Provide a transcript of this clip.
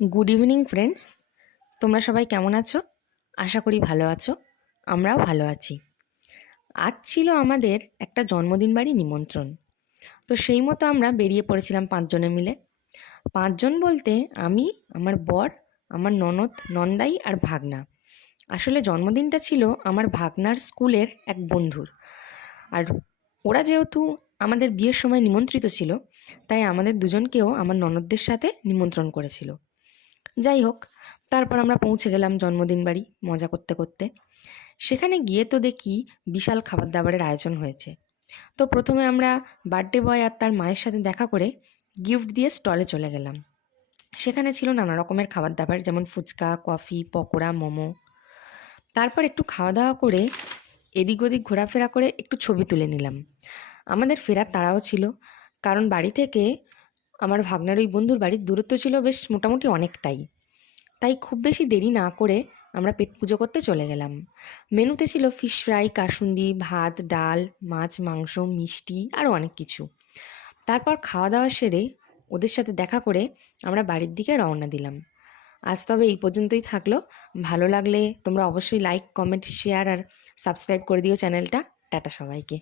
Good evening friends, তোমরা সবাই কেমন আছো? আশা করি ভালো আছো। আমরাও ভালো আছি। আজ ছিল আমাদের একটা জন্মদিন বাড়ি নিমন্ত্রণ। তো সেই মতো আমরা বেরিয়ে পড়েছিলাম 5 জনে মিলে। 5 জন বলতে আমি, আমার বর, আমার ননদ, নন্দাই আর ভাগনা। আসলে জন্মদিনটা ছিল আমার ভাগনার স্কুলের এক বন্ধুর। আর ওরা যেহেতু আমাদের বিয়ের সময় নিমন্ত্রিত ছিল, তাই আমাদের দুজনকেও আমার ননদদের সাথে নিমন্ত্রণ করেছিল। যাই হোক, তারপর আমরা পৌঁছে গেলাম জন্মদিন বাড়ি মজা করতে করতে। সেখানে গিয়ে তো দেখি বিশাল খাবার দাবারের আয়োজন হয়েছে। তো প্রথমে আমরা বার্থডে বয় আর তার মায়ের সাথে দেখা করে গিফট দিয়ে স্টলে চলে গেলাম। সেখানে ছিল নানা রকমের খাবার দাবার, যেমন ফুচকা, কফি, পকোড়া, মোমো। তারপর একটু খাওয়া দাওয়া করে এদিক ওদিক ঘোরাফেরা করে একটু ছবি তুলে নিলাম। আমাদের ফেরার তাড়াও ছিল, কারণ বাড়ি থেকে আমার ভাগনার ওই বন্ধুর বাড়ির দূরত্ব ছিল বেশ মোটামুটি অনেকটাই। তাই খুব বেশি দেরি না করে আমরা পেট পুজো করতে চলে গেলাম। মেনুতে ছিল ফিশ ফ্রাই, কাসুন্দি, ভাত, ডাল, মাছ, মাংস, মিষ্টি আরও অনেক কিছু। তারপর খাওয়া দাওয়া সেরে ওদের সাথে দেখা করে আমরা বাড়ির দিকে রওনা দিলাম। আজ তবে এই পর্যন্তই থাকলো। ভালো লাগলে তোমরা অবশ্যই লাইক, কমেন্ট, শেয়ার আর সাবস্ক্রাইব করে দিও চ্যানেলটা। টাটা সবাইকে।